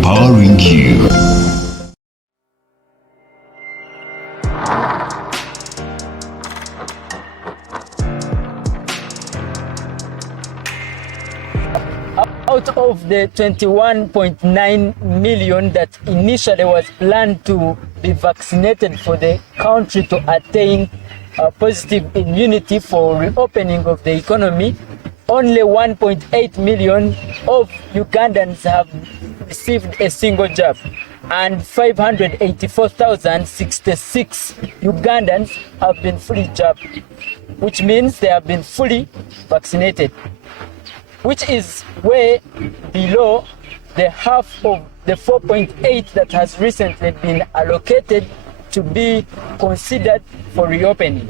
empowering you. Out of the 21.9 million that initially was planned to be vaccinated for the country to attain positive immunity for reopening of the economy, only 1.8 million of Ugandans have received a single jab, and 584,066 Ugandans have been fully jabbed, which means they have been fully vaccinated, which is way below the half of the 4.8 that has recently been allocated to be considered for reopening.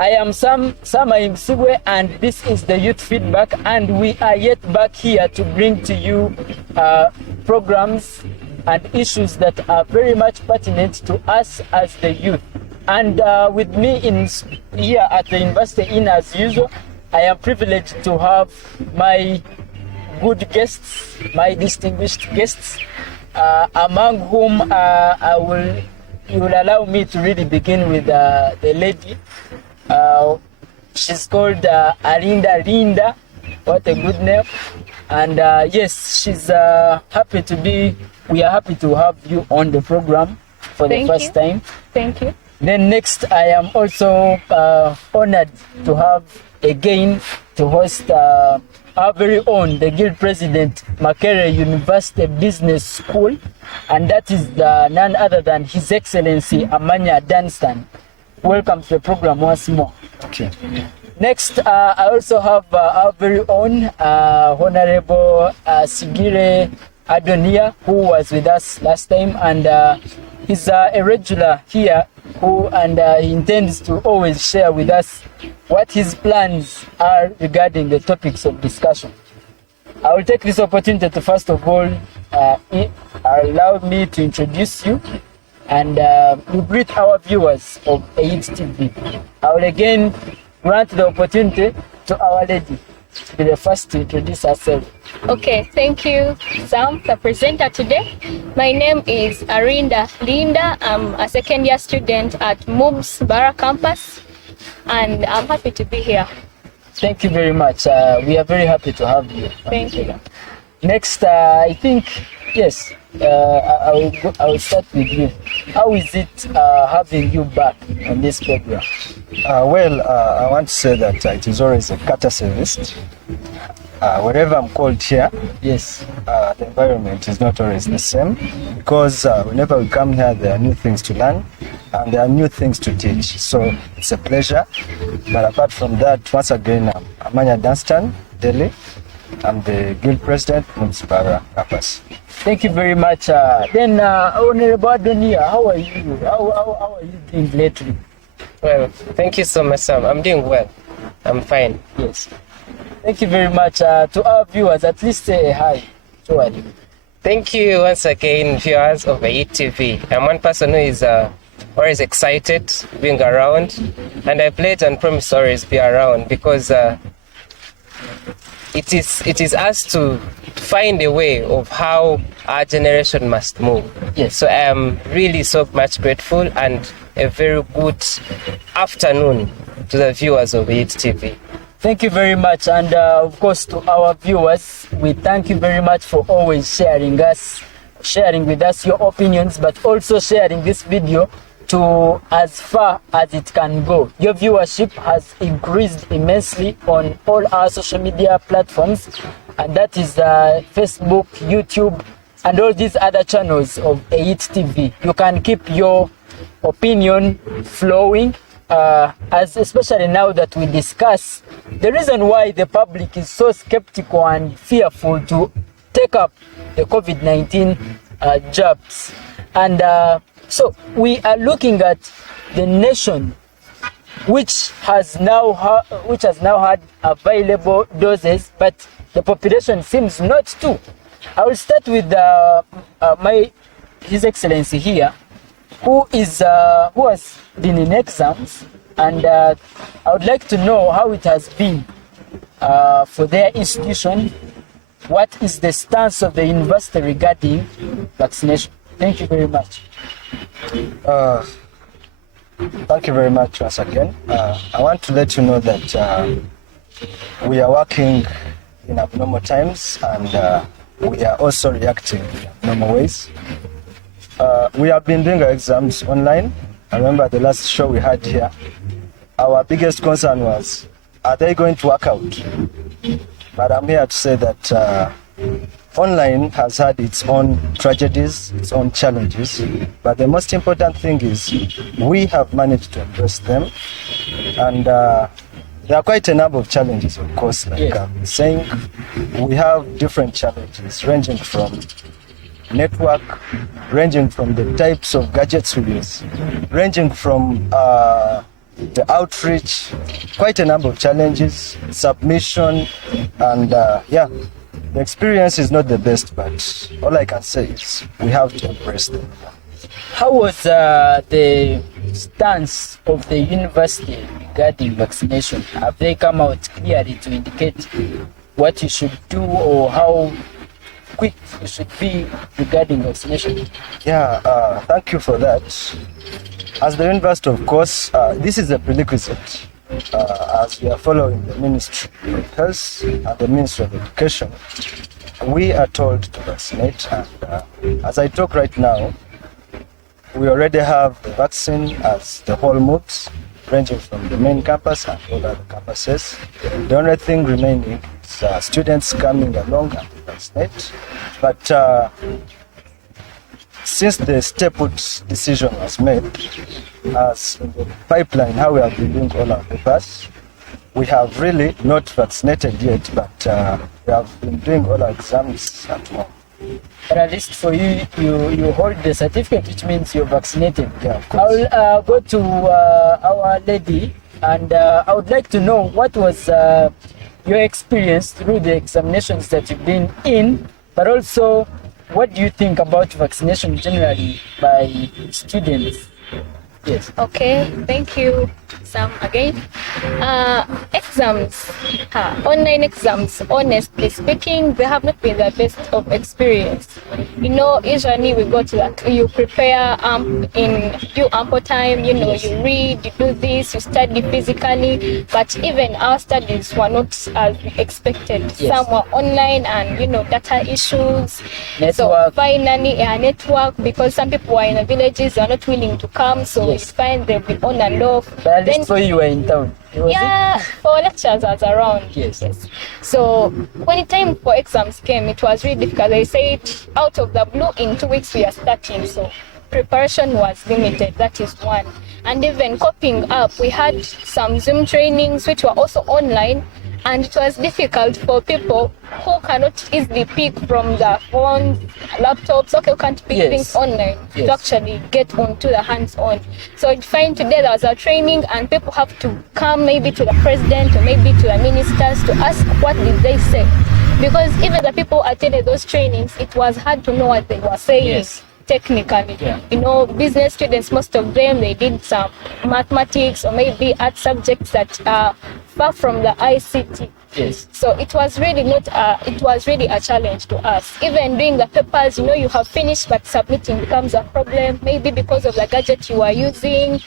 I am Sam Imsigwe, and this is the Youth Feedback, and we are yet back here to bring to you programs and issues that are very much pertinent to us as the youth. And with me here at the University Inn, as usual, I am privileged to have my good guests, my distinguished guests, among whom you will allow me to really begin with the lady. She's called Arinda Linda. What a good name. And yes, she's happy to be, we are happy to have you on the program for the first time. Thank you. Then next, I am also honored to have again to host our very own, the Guild President, Makerere University Business School, and that is none other than His Excellency Amanya Dunstan. Welcome to the program once more. Okay. Next, I also have our very own Honorable Sigire Adonia, who was with us last time, and he's a regular here and he intends to always share with us what his plans are regarding the topics of discussion. I will take this opportunity to first of all allow me to introduce you and you greet our viewers of AIDS TV. I will again grant the opportunity to our lady to be the first to introduce herself. Okay, thank you, Sam, the presenter today. My name is Arinda Linda. I'm a second year student at MUBS Bara campus, and I'm happy to be here. Thank you very much. We are very happy to have you. Thank you. Next, I think, yes, I will start with you. How is it having you back on this program? Well, I want to say that it is always a courtesy visit. Wherever I'm called here, Yes. the environment is not always the same, because whenever we come here, there are new things to learn and there are new things to teach. So it's a pleasure. But apart from that, once again, I'm Amanya Dunstan, Delhi. I'm the Guild President, MUBS Bara campus. Thank you very much. Then, Honorable Adonia, how are you? How are you doing lately? Well, thank you so much, Sam. I'm doing well. I'm fine. Yes. Thank you very much. To our viewers, at least say hi. Surely. Thank you once again, viewers of AIT TV. I'm one person who is always excited being around, and I pledge and promise always be around, because it is us to find a way of how our generation must move. Yes. So I am really so much grateful, and a very good afternoon to the viewers of AIT TV. Thank you very much. And of course, to our viewers, we thank you very much for always sharing with us your opinions, but also sharing this video to as far as it can go. Your viewership has increased immensely on all our social media platforms, and that is Facebook, YouTube, and all these other channels of AIT TV. You can keep your opinion flowing, as especially now that we discuss the reason why the public is so skeptical and fearful to take up the COVID-19 jabs. And so we are looking at the nation which has now had available doses, but the population seems not to. I will start with His Excellency here, who has been in exams, and I would like to know how it has been for their institution what is the stance of the university regarding vaccination? Thank you very much. Thank you very much once again. I want to let you know that we are working in abnormal times, and we are also reacting in abnormal ways. We have been doing our exams online. I remember the last show we had here, our biggest concern was, are they going to work out? But I'm here to say that online has had its own tragedies, its own challenges, but the most important thing is we have managed to embrace them, and there are quite a number of challenges, of course, like I've been saying. We have different challenges ranging from network, ranging from the types of gadgets we use, ranging from the outreach, quite a number of challenges, submission, and the experience is not the best, but all I can say is we have to embrace them. How was the stance of the university regarding vaccination? Have they come out clearly to indicate what you should do or how quick you should be regarding vaccination? Yeah, thank you for that. As the university, of course, this is a prerequisite as we are following the Ministry of Health and the Ministry of Education. We are told to vaccinate, and as I talk right now, we already have the vaccine as the whole MOOCs, ranging from the main campus and all other campuses. The only thing remaining is students coming along and vaccinate. But since the stay put decision was made, as in the pipeline, how we have been doing all our papers, we have really not vaccinated yet, but we have been doing all our exams at home. But at least for you, you hold the certificate, which means you're vaccinated. Yeah, of course. I'll go to our lady, and I would like to know what was your experience through the examinations that you've been in, but also what do you think about vaccination generally by students? Yes. Okay, thank you, Sam, again. Exams, online exams, honestly speaking, they have not been the best of experience. You know, usually we go to that, you prepare in due ample time, you know, you read, you do this, you study physically, but even our studies were not as expected. Yes. Some were online and, you know, data issues. Network. So finally, a network, because some people were in the villages, they are not willing to come, so Yes. it's fine, they'll be on and off. But at least for you were in town. Was Yeah, for lectures I was around. Yes. So when the time for exams came, it was really difficult. They said out of the blue, in 2 weeks we are starting. So preparation was limited. That is one. And even coping up, we had some Zoom trainings which were also online, and it was difficult for people who cannot easily pick from the phones, laptops, who can't pick Yes. things online Yes. to actually get onto the hands-on. So I find today there was a training and people have to come maybe to the president or maybe to the ministers to ask what did they say. Because even the people attended those trainings, it was hard to know what they were saying. Yes. Technically, Yeah. you know, business students, most of them, they did some mathematics or maybe art subjects that are far from the ICT. Yes. So it was really not. It was really a challenge to us. Even doing the papers, you know, you have finished, but submitting becomes a problem. Maybe because of the gadget you are using.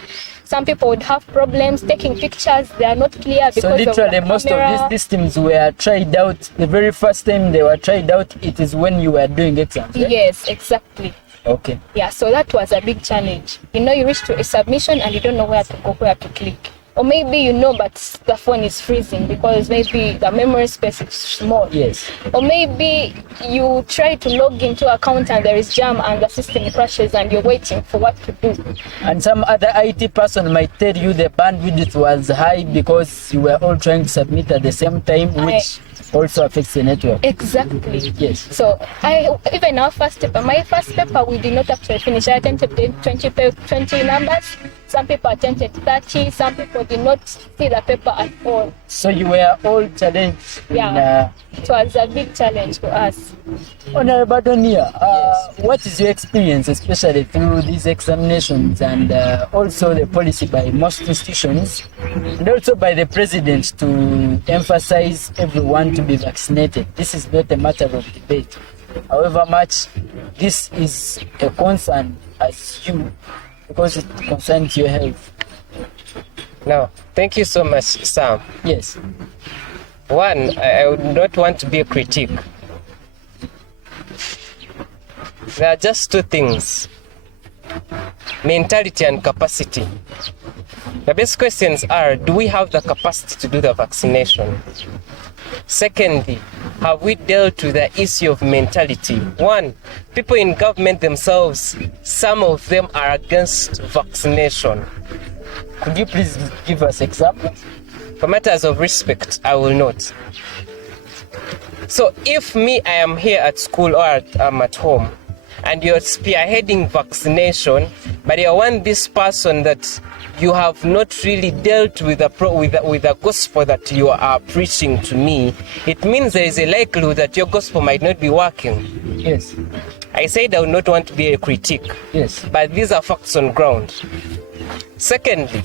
Some people would have problems taking pictures. They are not clear because So of literally the most camera. of these systems were tried out. The very first time they were tried out, it is when you were doing exams. Right? Yes, exactly. Okay. Yeah, so that was a big challenge. You know, you reach to a submission and you don't know where to go, where to click. Or maybe you know, but the phone is freezing because maybe the memory space is small. Yes. Or maybe you try to log into account and there is jam and the system crashes and you're waiting for what to do. And some other IT person might tell you the bandwidth was high because you were all trying to submit at the same time, which also affects the network. Exactly. Yes. So even our first paper, my first paper, we did not actually finish. I attempted 20 numbers. Some people attempted 30, some people did not see the paper at all. So you were all challenged. Yeah. It was a big challenge for us. Honorable Donia, what is your experience, especially through these examinations and also the policy by most institutions and also by the president to emphasize everyone to be vaccinated? This is not a matter of debate. However much this is a concern as you, because it concerns your health. Now, thank you so much, Sam. Yes. One, I would not want to be a critic. There are just two things: mentality and capacity. The best questions are, do we have the capacity to do the vaccination? Secondly, have we dealt with the issue of mentality? One, people in government themselves, some of them are against vaccination. Could you please give us examples? For matters of respect, I will not. So if me, I am here at school or I'm at home, and you're spearheading vaccination, but you want this person that you have not really dealt with the gospel that you are preaching to me, it means there is a likelihood that your gospel might not be working. Yes. I said I would not want to be a critic. Yes. But these are facts on ground. Secondly,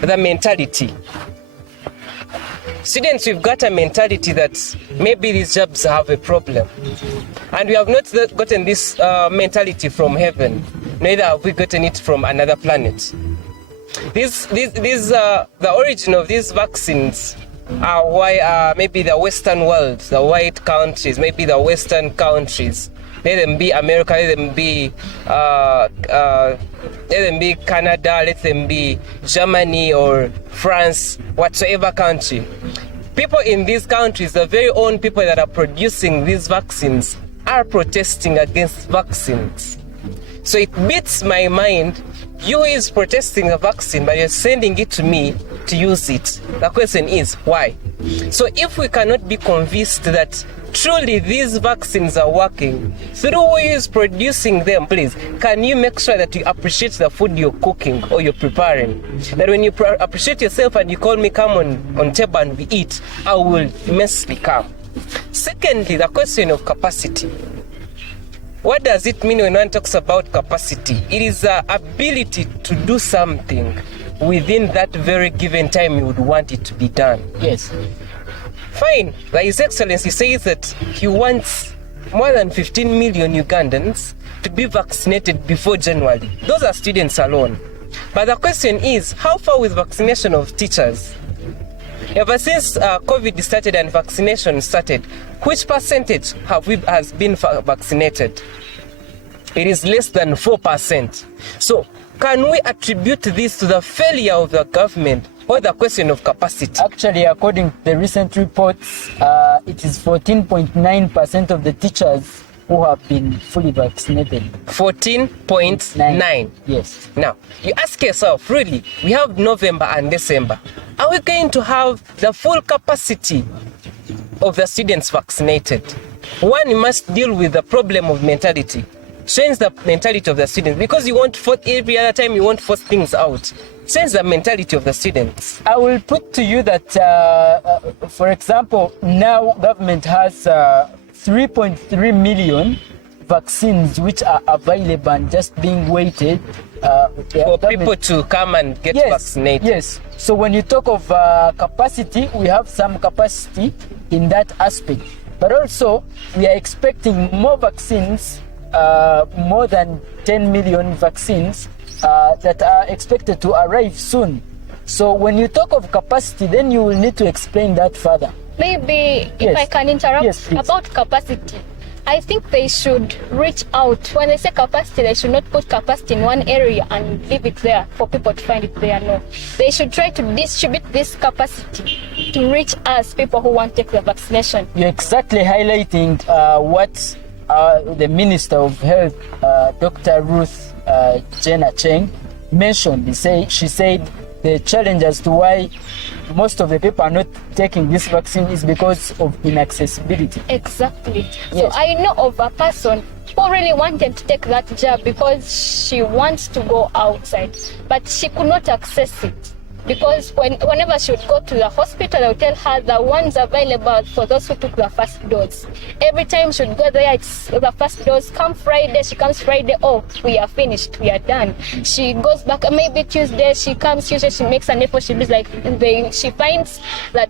the mentality. Students, we've got a mentality that maybe these jobs have a problem. And we have not gotten this mentality from heaven, neither have we gotten it from another planet. The origin of these vaccines are why maybe the Western world, the white countries, maybe the Western countries, let them be America, let them be Canada, let them be Germany or France, whatsoever country. People in these countries, the very own people that are producing these vaccines, are protesting against vaccines. So it beats my mind. You is protesting a vaccine, but you're sending it to me to use it. The question is, why? So if we cannot be convinced that truly these vaccines are working, through who is producing them, please, can you make sure that you appreciate the food you're cooking or you're preparing? That when you appreciate yourself and you call me, come on table and we eat, I will immensely come. Secondly, the question of capacity. What does it mean when one talks about capacity? It is the ability to do something within that very given time you would want it to be done. Yes. Fine. His Excellency says that he wants more than 15 million Ugandans to be vaccinated before January. Those are students alone. But the question is, how far with vaccination of teachers? Ever since COVID started and vaccination started, which percentage has been vaccinated? It is less than 4%. So, can we attribute this to the failure of the government or the question of capacity? Actually, according to the recent reports, it is 14.9% of the teachers who have been fully vaccinated. 14.9. Yes. Now, you ask yourself, really, we have November and December. Are we going to have the full capacity of the students vaccinated? One, you must deal with the problem of mentality. Change the mentality of the students, because you won't force every other time you won't force things out. Change the mentality of the students. I will put to you that, for example, now government has 3.3 million vaccines which are available and just being waited for people to come and get vaccinated. Yes. So when you talk of capacity, we have some capacity in that aspect. But also, we are expecting more vaccines, more than 10 million vaccines that are expected to arrive soon. So when you talk of capacity, then you will need to explain that further. Maybe if I can interrupt about capacity. I think they should reach out. When they say capacity, they should not put capacity in one area and leave it there for people to find it there. No. They should try to distribute this capacity to reach us, people who want to take the vaccination. You're exactly highlighting what the Minister of Health, Dr. Ruth Jenna Cheng, mentioned. She said the challenge as to why most of the people are not taking this vaccine is because of inaccessibility. Exactly. So Yes. I know of a person who really wanted to take that jab because she wants to go outside, but she could not access it. Because whenever she would go to the hospital, they would tell her the ones available for those who took the first dose. Every time she would go there, it's the first dose. Come Friday, she comes Friday, oh, we are finished, we are done. She goes back, maybe Tuesday, she comes Tuesday, she makes an effort, she she finds that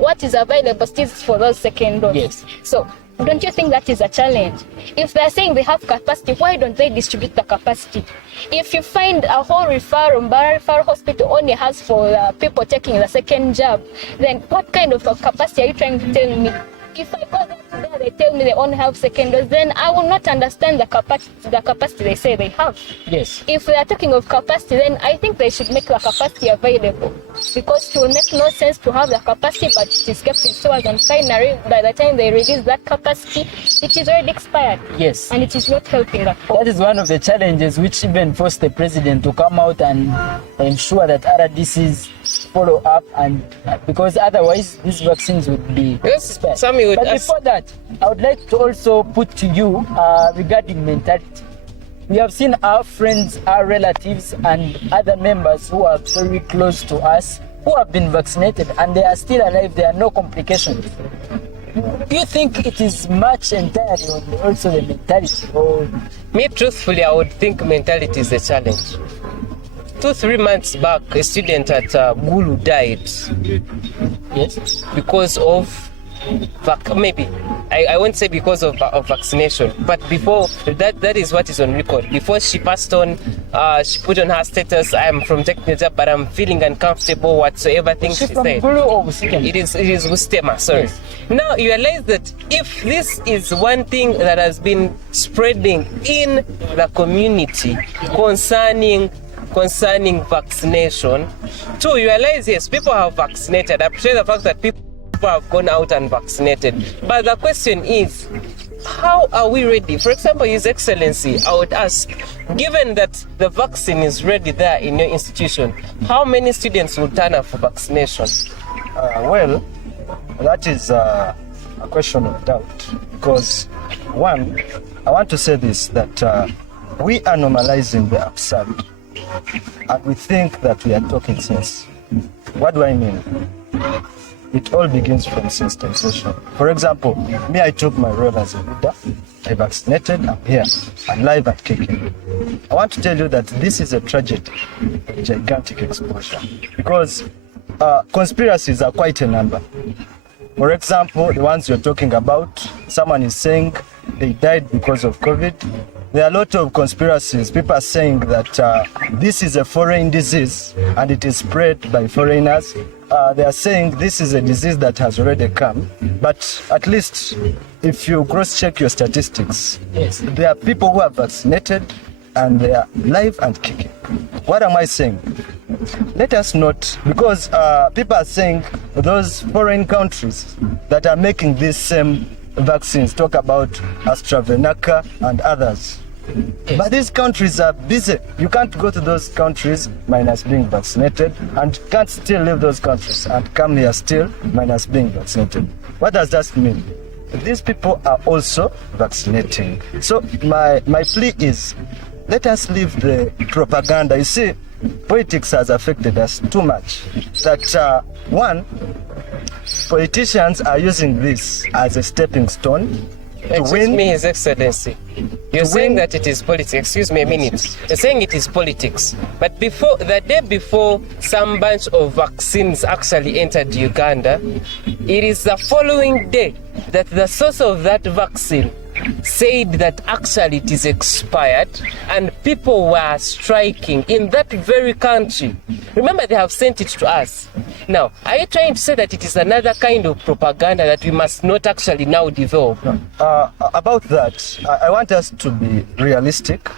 what is available still is for those second dose. Yes. So don't you think that is a challenge? If they're saying they have capacity, why don't they distribute the capacity? If you find a whole referral, Mbara Referral Hospital only has for people taking the second jab, then what kind of a capacity are you trying to tell me? If I go there, they tell me they only have second dose, then I will not understand the capacity they say they have. Yes. If they are talking of capacity, then I think they should make the capacity available, because it will make no sense to have the capacity but it is kept in stores, and finally by the time they release that capacity, it is already expired. Yes. And it is not helping at all. That is one of the challenges which even forced the president to come out and ensure that RDCs follow up, and because otherwise these vaccines would be Yes, expired. Sammy would But ask- before that, I would like to also put to you regarding mentality. We have seen our friends, our relatives, and other members who are very close to us who have been vaccinated and they are still alive. There are no complications. Do you think it is much entirely on also the mentality? Or Me, truthfully, I would think mentality is a challenge. 2-3 months back, a student at Gulu died yes, because of maybe I won't say because of vaccination, but before that is what is on record. Before she passed on, she put on her status, I am from taking the jab, but I'm feeling uncomfortable whatsoever thing she she from said. Gulu or Busikema? It is Wustema, sorry. Yes. Now you realize that if this is one thing that has been spreading in the community concerning vaccination, two, you realize yes, people have vaccinated. I appreciate the fact that people have gone out and vaccinated. But the question is, how are we ready? For example, His Excellency, I would ask, given that the vaccine is ready there in your institution, how many students will turn up for vaccination? Well, that is a question of doubt, because one, I want to say this, that we are normalizing the absurd and we think that we are talking sense. What do I mean? It all begins from sensitization. For example, me, I took my role as a leader. I vaccinated, I'm here, I'm live and kicking. I want to tell you that this is a tragedy, a gigantic exposure, because conspiracies are quite a number. For example, the ones you're talking about, someone is saying they died because of COVID. There are a lot of conspiracies. People are saying that this is a foreign disease and it is spread by foreigners. They are saying this is a disease that has already come. But at least if you cross-check your statistics, Yes. there are people who are vaccinated and they are live and kicking. What am I saying? Let us not, because people are saying those foreign countries that are making these same vaccines, talk about AstraZeneca and others. Yes. But these countries are busy. You can't go to those countries minus being vaccinated, and can't still leave those countries and come here still minus being vaccinated. What does that mean? These people are also vaccinating. So my plea is, let us leave the propaganda. You see, politics has affected us too much. That one, politicians are using this as a stepping stone to Excuse win. me, His Excellency. You're saying win- that it is politics. Excuse me a minute. You're saying it is politics. But before the day before some bunch of vaccines actually entered Uganda, it is the following day that the source of that vaccine said that actually it is expired and people were striking in that very country. Remember, they have sent it to us. Now, are you trying to say that it is another kind of propaganda that we must not actually now develop? About that, I want us to be realistic.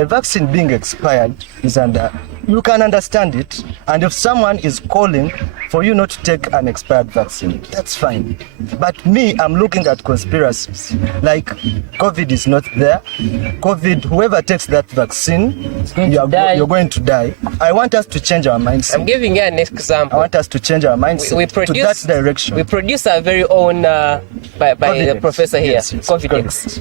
a vaccine being expired is under, you can understand it. And if someone is calling for you not to take an expired vaccine, that's fine. But me, I'm looking at conspiracies. Like COVID is not there. COVID, whoever takes that vaccine, you're going to die. I want us to change our mindset. I'm giving you an I example. want us to change our mindset to that direction. We produce our very own, by the Covidex. professor here, Yes, Covidex.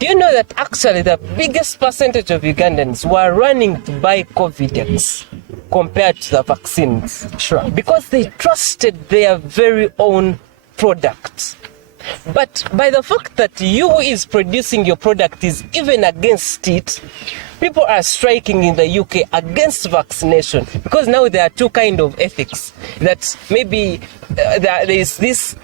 Do you know that actually the biggest percentage of Ugandans were running to buy Covidex compared to the vaccines? Sure. Because they trusted their very own product. But by the fact that you who is producing your product is even against it, people are striking in the UK against vaccination because now there are two kind of ethics. That maybe there is this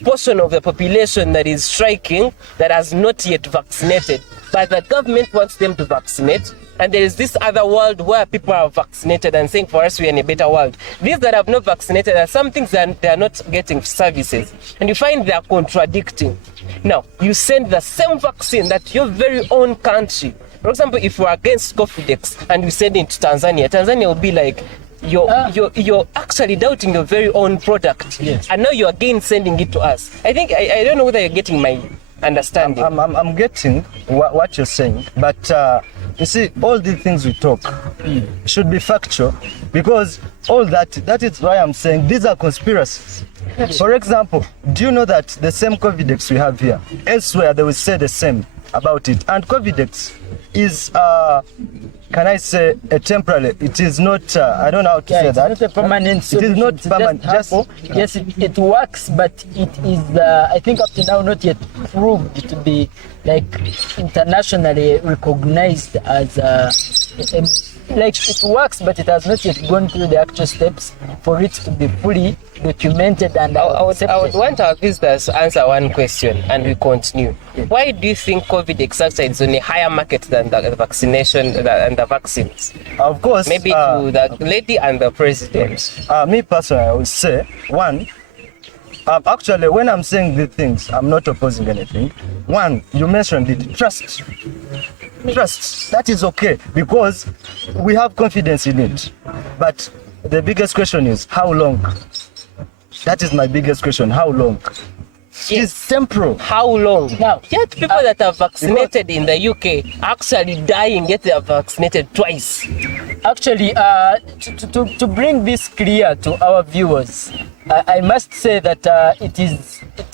portion of the population that is striking that has not yet vaccinated, but the government wants them to vaccinate. And there is this other world where people are vaccinated and saying for us we are in a better world. These that have not vaccinated are some things that they are not getting services. And you find they are contradicting. Now, you send the same vaccine that your very own country. For example, if you are against Covidex and we send it to Tanzania, Tanzania will be like, you're actually doubting your very own product. Yes. And now you're again sending it to us. I think, I don't know whether you're getting my understanding. I'm getting what you're saying, but you see, all these things we talk should be factual, because all that is why I'm saying these are conspiracies. For example, do you know that the same Covidex we have here, elsewhere they will say the same about it, and Covidex is can I say a temporary? It is not. I don't know how to say it's that. not a permanent It solution. is not It's permanent. Just yes, it works, but it is. I think up to now not yet proved to be like internationally recognized as like it works, but it has not yet gone through the actual steps for it to be fully documented and I would accepted. want our visitors to answer one question and we continue. Why do you think COVID actually is on a higher market than the vaccination and the vaccines? of course. Maybe to the lady and the president. Me personally, I would say one. Actually, when I'm saying these things, I'm not opposing anything. One, you mentioned it, trust. Trust. That is okay because we have confidence in it. But the biggest question is how long? That is my biggest question. How long? It is temporal. How long? Now, Yet people that are vaccinated in the UK actually dying, yet they are vaccinated twice. Actually, to bring this clear to our viewers, I must say that it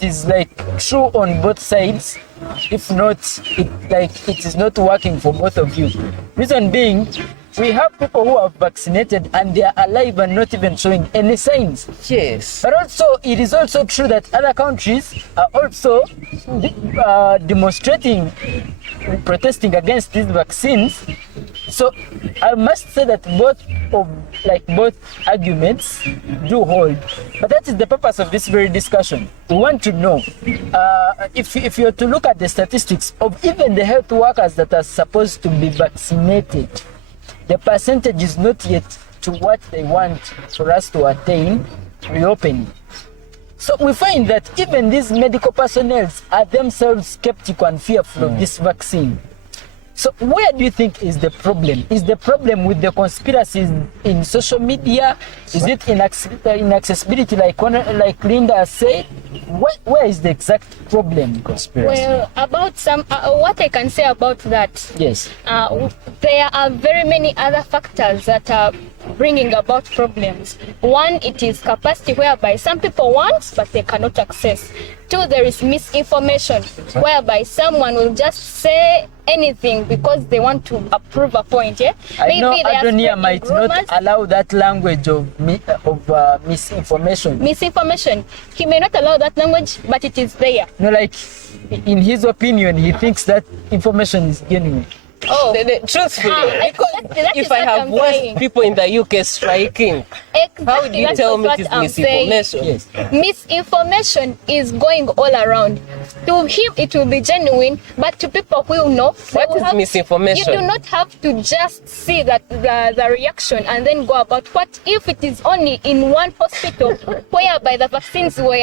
is like true on both sides. If not, it is not working for both of you. Reason being, we have people who are vaccinated and they are alive and not even showing any signs. Yes. But also, it is also true that other countries are also demonstrating, protesting against these vaccines. So I must say that both arguments do hold. But that is the purpose of this very discussion. We want to know if you're to look at the statistics of even the health workers that are supposed to be vaccinated, the percentage is not yet to what they want for us to attain reopening. So we find that even these medical personnel are themselves skeptical and fearful of this vaccine. So where do you think is the problem? Is the problem with the conspiracies in social media? Is it inaccessibility like Linda said? Where is the exact problem? Conspiracy. Well, about some, what I can say about that, Yes. there are very many other factors that are bringing about problems. One, it is capacity, whereby some people want but they cannot access. Two, there is misinformation, whereby someone will just say anything because they want to approve a point. Yeah? I know they are Adonia spreading might rumors. not allow that language of misinformation. Misinformation. He may not allow that language, but it is there. No, like in his opinion, he thinks that information is genuine. Oh, Truthfully, because that is if I what have I'm watched saying. people in the UK striking, exactly. how do you That tell is me what it is I'm saying. misinformation? Yes. Misinformation is going all around. To him, it will be genuine, but to people who know, they What will is have- misinformation? You do not have to just see that the reaction and then go about. What if it is only in one hospital whereby the vaccines were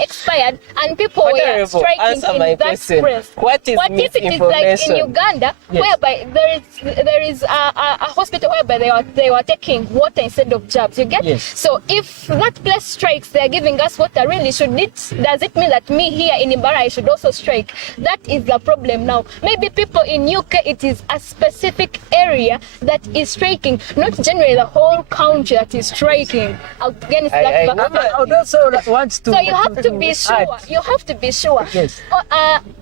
expired and people were Honorable, striking answer my in that question. press? What is if it is like in misinformation? Uganda, Yes. whereby there is a hospital whereby they were taking water instead of jabs. You get? Yes. So if that place strikes, they are giving us water. Really, does it mean that me here in Imbara I should also strike? That is the problem now. Maybe people in UK, it is a specific area that is striking, not generally the whole country that is striking against that. I would also want to. So you have to be sure. add. You have to be sure. Yes.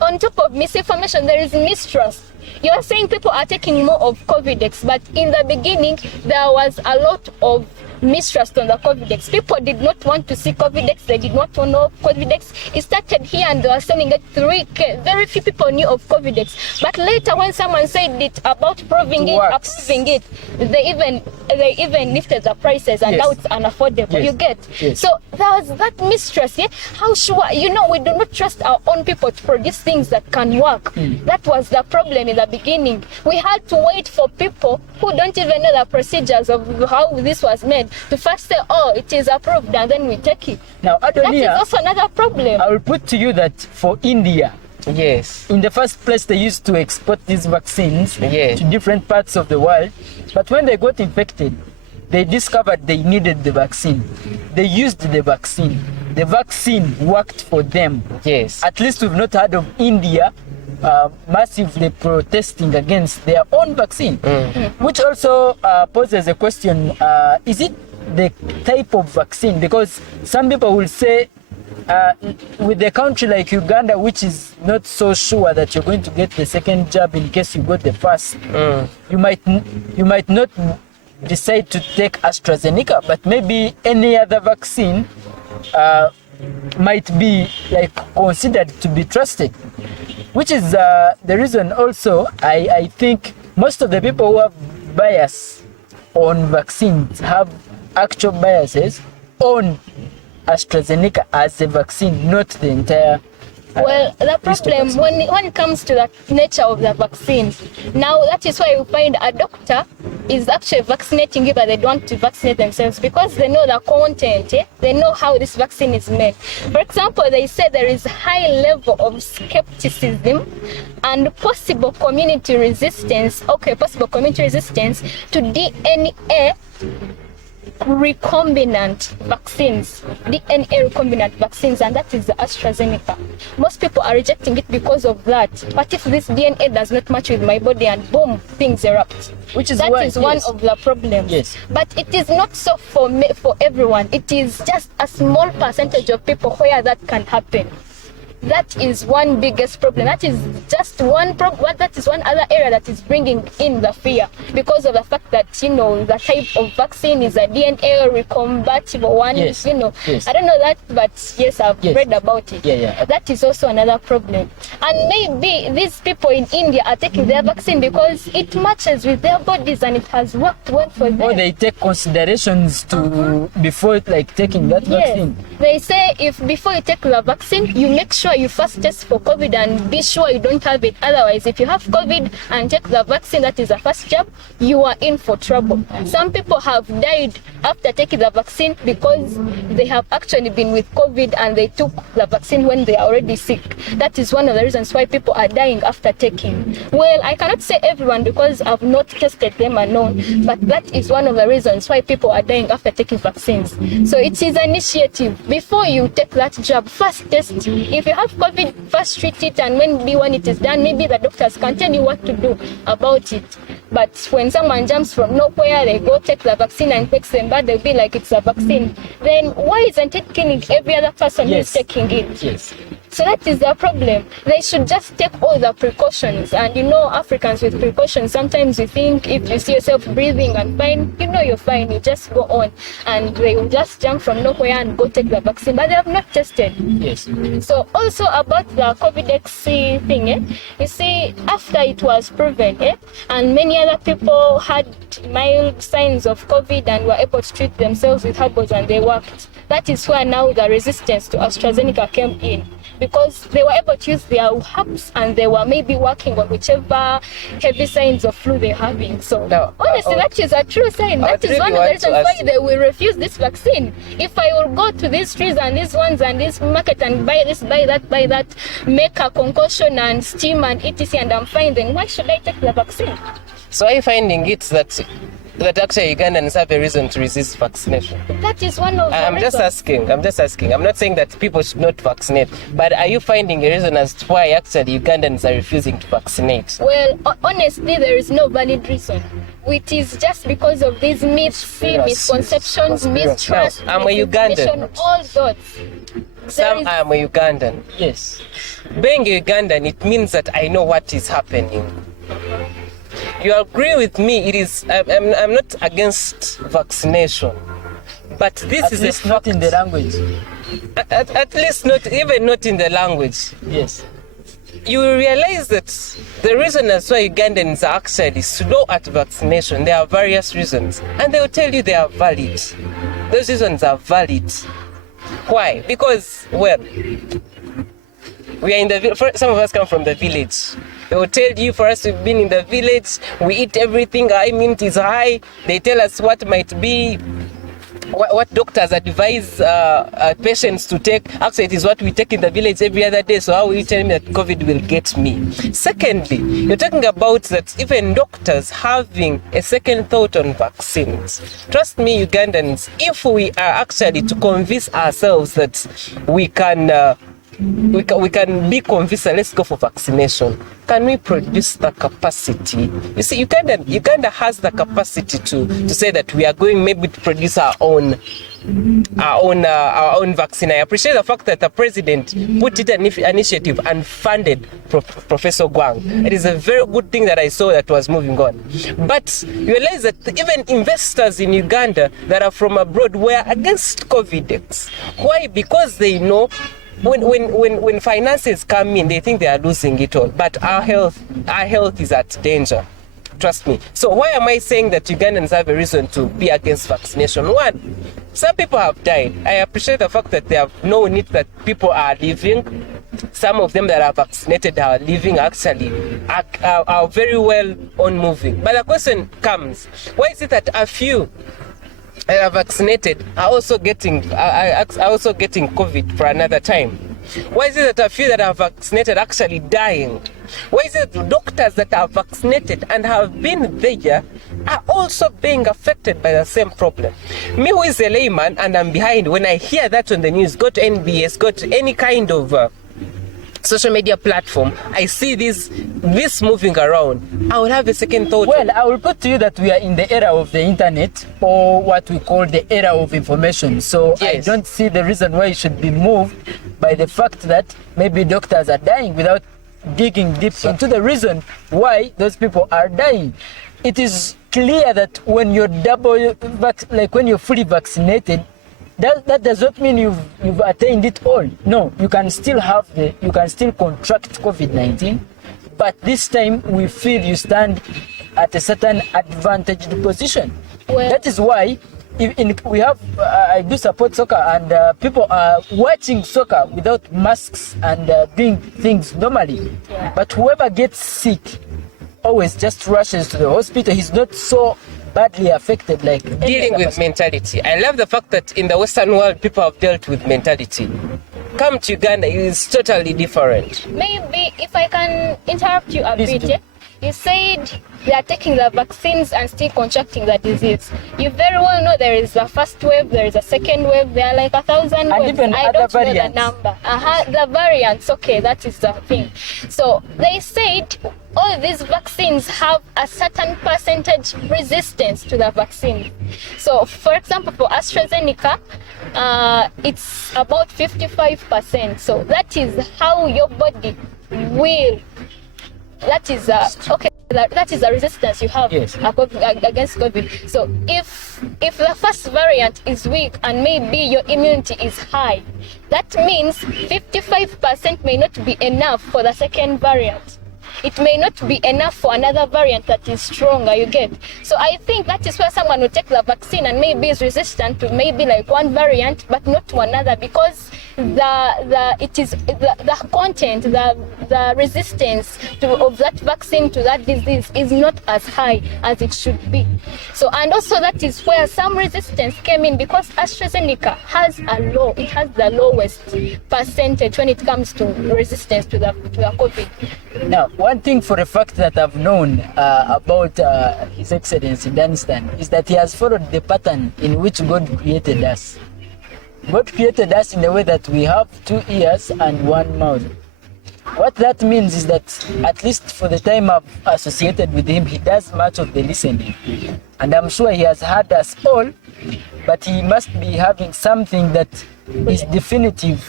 On top of misinformation, there is mistrust. You are saying people are taking more of Covidex, but in the beginning, there was a lot of mistrust on the Covidex. People did not want to see Covidex. They did not want to know Covidex. It started here and they were selling it 3K. Very few people knew of Covidex. But later when someone said it about approving it, they even lifted the prices and Yes. now it's unaffordable. Yes. You get? Yes. So there was that mistrust. Yeah? How sure? We do not trust our own people to produce things that can work. That was the problem in the beginning. We had to wait for people who don't even know the procedures of how this was made to first say, oh, it is approved, and then we take it. Now, That is Adonia, also another problem. I will put to you that for India, Yes. in the first place, they used to export these vaccines Yes. to different parts of the world. But when they got infected, they discovered they needed the vaccine. They used the vaccine. The vaccine worked for them. Yes. At least we've not heard of India massively protesting against their own vaccine, which also poses a question, is it the type of vaccine? Because some people will say with a country like Uganda, which is not so sure that you're going to get the second jab in case you got the first, you might not decide to take AstraZeneca, but maybe any other vaccine might be like considered to be trusted, which is the reason also I think most of the people who have bias on vaccines have actual biases on AstraZeneca as a vaccine, not the entire Well, the problem when it comes to the nature of the vaccine, now that is why you find a doctor is actually vaccinating you, but they don't want to vaccinate themselves because they know the content, they know how this vaccine is made. For example, they say there is high level of skepticism and possible community resistance to DNA recombinant vaccines, and that is the AstraZeneca. Most people are rejecting it because of that. But if this DNA does not match with my body, and boom, things erupt. Which is that why, is one yes. of the problems. Yes. But it is not so for everyone. It is just a small percentage of people where that can happen. That is one biggest problem. That is just one problem. That is one other area that is bringing in the fear because of the fact that the type of vaccine is a DNA recombinable one. Yes. Yes. I don't know that, but yes, I've Yes. read about it. Yeah. That is also another problem. And maybe these people in India are taking their vaccine because it matches with their bodies and it has worked well for them. Or they take considerations to before taking that vaccine. They say if before you take the vaccine, you make sure you first test for COVID and be sure you don't have it. Otherwise, if you have COVID and take the vaccine, that is the first jab, you are in for trouble. Some people have died after taking the vaccine because they have actually been with COVID and they took the vaccine when they are already sick. That is one of the reasons why people are dying after taking. Well, I cannot say everyone because I've not tested them and known, but that is one of the reasons why people are dying after taking vaccines. So it is an initiative. Before you take that jab, first test. If you have COVID, first treat it, and when it is done, maybe the doctors can tell you what to do about it. But when someone jumps from nowhere, they go take the vaccine and takes them bad, they'll be like it's a vaccine. Then why isn't it killing every other person who is taking it? Yes. So that is the problem. They should just take all the precautions. And Africans with precautions, sometimes you think if you see yourself breathing and fine, you're fine, you just go on. And they will just jump from nowhere and go take the vaccine, but they have not tested. Yes. So also about the COVID-X thing, you see, after it was proven, and many other people had mild signs of COVID and were able to treat themselves with herbals and they worked. That is where now the resistance to AstraZeneca came in. because they were able to use their herbs and they were maybe working on whichever heavy signs of flu they're having. So Now, honestly, that is a true sign. That is really one of the want reasons to why ask- they will refuse this vaccine. If I will go to these trees and these ones and this market and buy this, buy that, make a concoction and steam and etc. and I'm fine, then why should I take the vaccine? So are you finding it that actually Ugandans have a reason to resist vaccination? That is one of the I'm just asking. I'm not saying that people should not vaccinate, but are you finding a reason as to why actually Ugandans are refusing to vaccinate? Well, honestly, there is no valid reason. It is just because of these myths, misconceptions, mistrust, Now, I'm a misinformation, Ugandan. all those. Some I'm a Ugandan. Yes. Being a Ugandan, it means that I know what is happening. You agree with me? It is. I'm not against vaccination, but this At is least a not fact. in the language. At least not in the language. Yes. You will realize that the reason as why Ugandans are actually slow at vaccination, there are various reasons, and they will tell you they are valid. Those reasons are valid. Why? Because, well, we are in the some of us come from the village. They will tell you, for us, we've been in the village, we eat everything, our immunity is high. They tell us what might be, what doctors advise patients to take. Actually, it is what we take in the village every other day. So how will you tell me that COVID will get me? Secondly, you're talking about that even doctors having a second thought on vaccines. Trust me, Ugandans, if we are actually to convince ourselves that we can be convinced and let's go for vaccination, can we produce the capacity? You see, Uganda has the capacity to say that we are going maybe to produce our own vaccine. I appreciate the fact that the president put it an initiative and funded Professor Gwang. It is a very good thing that I saw that was moving on. But you realize that even investors in Uganda that are from abroad were against COVID. Why? Because they know when finances come in, they think they are losing it all. But our health is at danger. Trust me. So why am I saying that Ugandans have a reason to be against vaccination? One, some people have died. I appreciate the fact that they have known it, that people are living. Some of them that are vaccinated are living, actually are very well on moving. But the question comes, why is it that a few that are vaccinated are also getting COVID for another time? Why is it that a few that are vaccinated are actually dying? Why is it that doctors that are vaccinated and have been there are also being affected by the same problem? Me, who is a layman and I'm behind, when I hear that on the news, go to NBS, go to any kind of social media platform, I see this moving around, I will have a second thought. Well, I will put to you that we are in the era of the internet, or what we call the era of information. So Yes. I don't see the reason why you should be moved by the fact that maybe doctors are dying without digging deep into the reason why those people are dying. It is clear that when you're when you're fully vaccinated, that does not mean you've attained it all. No, you can still contract COVID-19, but this time we feel you stand at a certain advantaged position. Well, that is why I do support soccer, and people are watching soccer without masks and doing things normally. Yeah. But whoever gets sick always just rushes to the hospital. He's not so badly affected like any Dealing other with person. mentality. I love the fact that in the Western world, people have dealt with mentality. Come to Uganda, it is totally different. maybe if I can interrupt you a Please bit, do. yeah? You said they are taking the vaccines and still contracting the disease. You very well know there is a first wave, there is a second wave, there are like 1,000 And waves. even I other don't know the variants. number. The variants, okay, that is the thing. So they said all these vaccines have a certain percentage resistance to the vaccine. So for example, for AstraZeneca, it's about 55%. So that is how your body will. That is okay. That is the resistance you have Yes. Against COVID. So if the first variant is weak and maybe your immunity is high, that means 55% may not be enough for the second variant. it may not be enough for another variant that is stronger, you get. So I think that is where someone will take the vaccine and maybe is resistant to maybe like one variant but not to another, because the content, the resistance of that vaccine to that disease is not as high as it should be. So, and also that is where some resistance came in, because AstraZeneca has the lowest percentage when it comes to resistance to the COVID. Now, one thing for a fact that I've known about His Excellency Dunstan is that he has followed the pattern in which God created us. God created us in a way that we have 2 ears and 1 mouth. What that means is that, at least for the time I've associated with him, he does much of the listening. And I'm sure he has heard us all, but he must be having something that is definitive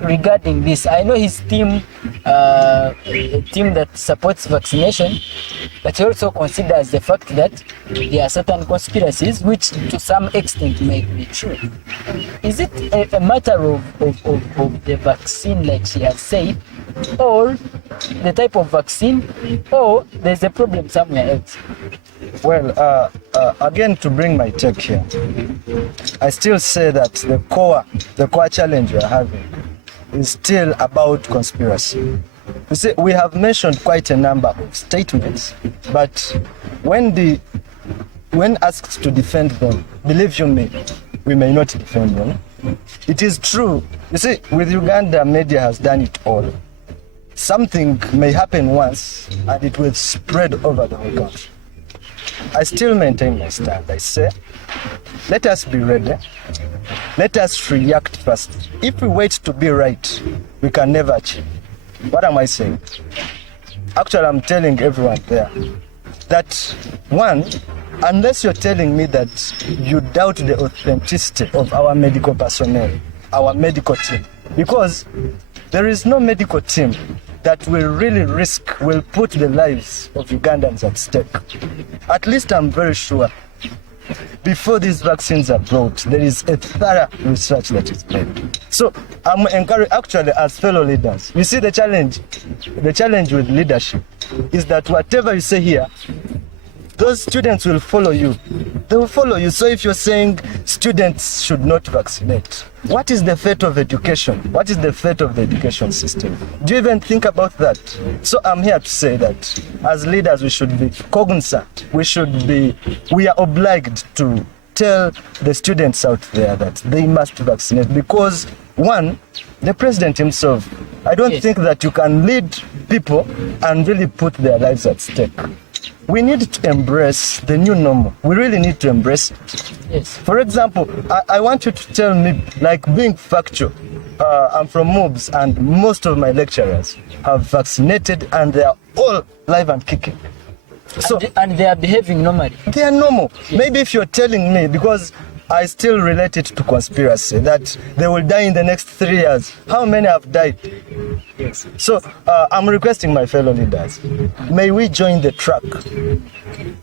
regarding this. I know his team, a team that supports vaccination, but he also considers the fact that there are certain conspiracies which to some extent may be true. Is it a matter of the vaccine, like she has said, or the type of vaccine, or there's a problem somewhere else? Well, again, to bring my take here, I still say that the core challenge we are having is still about conspiracy. You see, we have mentioned quite a number of statements, but when asked to defend them, believe you me, we may not defend them. It is true. You see, with Uganda, media has done it all. Something may happen once and it will spread over the whole country. I still maintain my stand. I say, let us be ready. Let us react fast. If we wait to be right, we can never achieve. What am I saying? Actually, I'm telling everyone there that, one, unless you're telling me that you doubt the authenticity of our medical personnel, our medical team, because there is no medical team that will put the lives of Ugandans at stake. At least I'm very sure before these vaccines are brought, there is a thorough research that is made. So I'm encouraged, actually, as fellow leaders, you see the challenge with leadership is that whatever you say here, those students will follow you. They will follow you. So if you're saying students should not vaccinate, what is the fate of education? What is the fate of the education system? Do you even think about that? So I'm here to say that as leaders, we should be cognizant. We are obliged to tell the students out there that they must vaccinate, because one, the president himself, I don't think that you can lead people and really put their lives at stake. We need to embrace the new normal. We really need to embrace it. Yes. For example, I want you to tell me, like being factual, I'm from MOOBS and most of my lecturers have vaccinated and they are all live and kicking. So, and they are behaving normally. They are normal. Yes. Maybe if you're telling me, because I still relate it to conspiracy, that they will die in the next 3 years. How many have died? Yes. So I'm requesting my fellow leaders, may we join the track?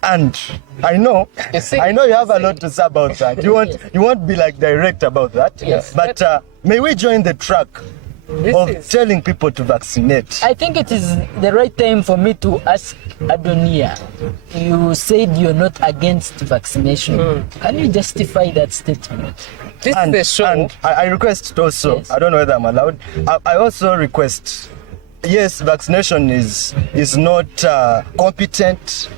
And I know you have a lot to say about that. You won't be like direct about that. Yes. But may we join the track telling people to vaccinate? I think it is the right time for me to ask Adonia. You said you're not against vaccination. Can you justify that statement? This is the show. And I request also, yes. I don't know whether I'm allowed, I also request, yes, vaccination is not competent.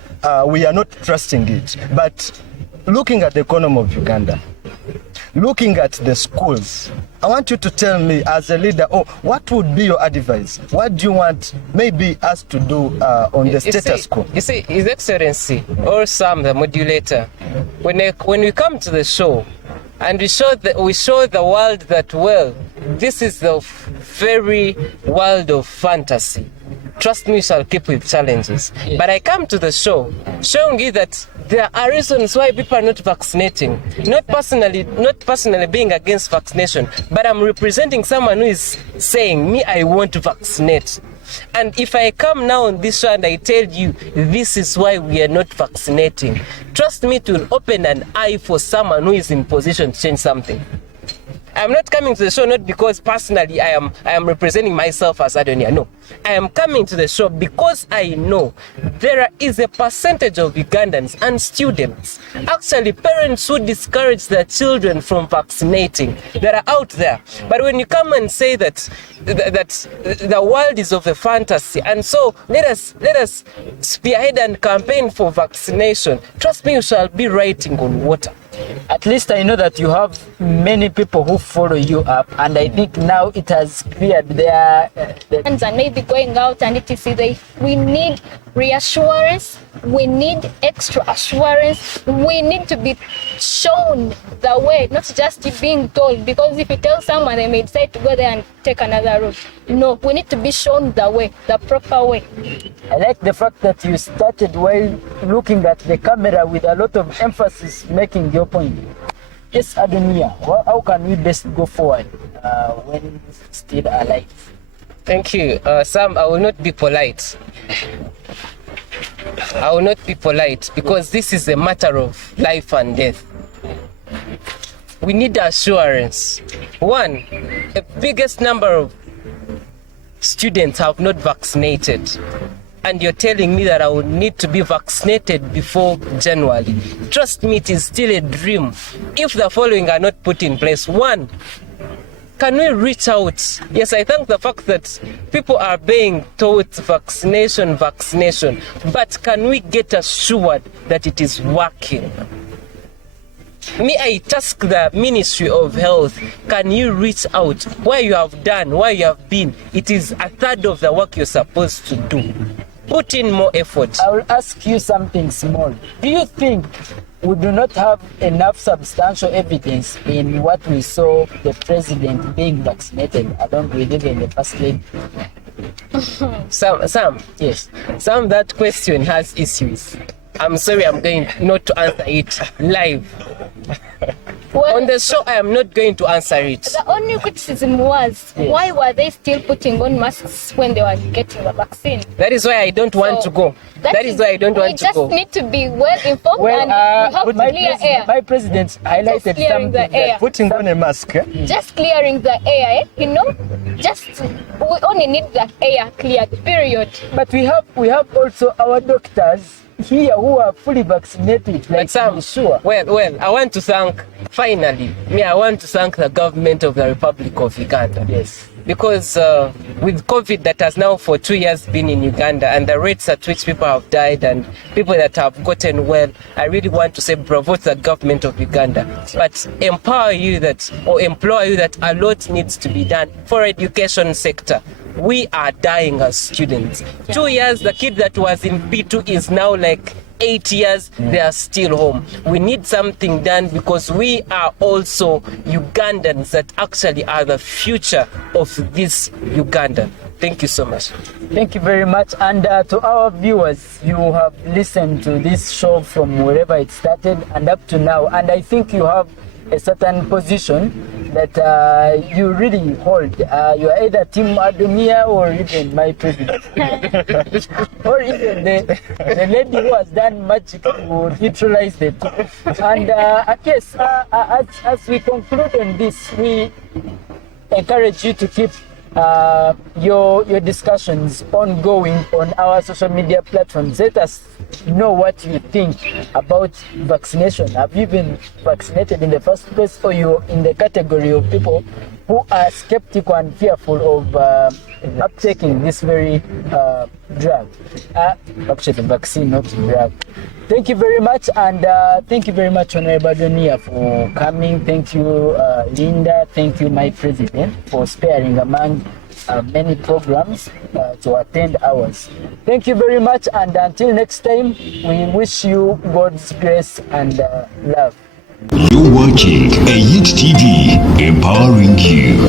We are not trusting it. But looking at the economy of Uganda, looking at the schools, I want you to tell me as a leader, what would be your advice? What do you want maybe us to do on the status quo? You see, His Excellency, or Sam, the modulator, when we come to the show and we show the world that, well, this is the very world of fantasy. Trust me, we shall keep with challenges. Yes. But I come to the show showing you that there are reasons why people are not vaccinating. Not personally being against vaccination, but I'm representing someone who is saying, me, I want to vaccinate. And if I come now on this show and I tell you this is why we are not vaccinating, trust me, it will open an eye for someone who is in position to change something. I'm not coming to the show not because personally I am representing myself as Adonia. No, I am coming to the show because I know there is a percentage of Ugandans and students, actually parents who discourage their children from vaccinating, that are out there. But when you come and say that the world is of a fantasy, and so let us spearhead and campaign for vaccination, trust me, you shall be writing on water. At least I know that you have many people who follow you up, and I think now it has cleared their And maybe going out and etc. We need reassurance. We need extra assurance. We need to be shown the way, not just being told. Because if you tell someone, they may decide to go there and take another route. No, we need to be shown the way, the proper way. I like the fact that you started while looking at the camera with a lot of emphasis making your point. Yes, Adonia, how can we best go forward when still alive? Thank you. Sam, I will not be polite. I will not be polite because this is a matter of life and death. We need assurance. One, the biggest number of students have not vaccinated. And you're telling me that I would need to be vaccinated before January. Trust me, it is still a dream. If the following are not put in place. One, can we reach out? Yes, I thank the fact that people are being told vaccination, but can we get assured that it is working? Me, I task the Ministry of Health, can you reach out where you have done, where you have been? It is a third of the work you're supposed to do. Put in more effort. I will ask you something small. Do you think we do not have enough substantial evidence in what we saw the president being vaccinated along with even the first lady? Sam, Yes. Sam, that question has issues. I'm sorry, I'm going not to answer it live. Well, On the show, I am not going to answer it. the only criticism was, why were they still putting on masks when they were getting the vaccine? That is why I don't want to go. That is why I don't want to go. We just need to be well informed and we have clear air. My president highlighted clearing something the air. that Putting on a mask. Just clearing the air, just we only need the air cleared, period. but we have also our doctors here who are fully vaccinated, like But Sam, sure. well, I want to thank, finally, I want to thank the government of the Republic of Uganda. Yes. Because with COVID that has now for 2 years been in Uganda and the rates at which people have died and people that have gotten well, I really want to say bravo to the government of Uganda. But implore you that a lot needs to be done for education sector. We are dying as students. 2 years, the kid that was in P2 is now like 8 years, they are still home. We need something done because we are also Ugandans that actually are the future of this Uganda. Thank you so much. Thank you very much. And to our viewers, you have listened to this show from wherever it started and up to now. And I think you have a certain position that you really hold. You are either Team Adonia or even my president. or even the lady who has done magic to neutralize the two. And yes, as we conclude on this, we encourage you to keep your discussions ongoing on our social media platforms. Let us know what you think about vaccination. Have you been vaccinated in the first place, or you're in the category of people who are skeptical and fearful of uptaking this very drug? Actually, vaccine, not drug. Thank you very much, and thank you very much, Honorable Adonia, for coming. Thank you, Linda. Thank you, my president, for sparing among many programs to attend ours. Thank you very much, and until next time, we wish you God's grace and love. You're watching AYIT TV, empowering you.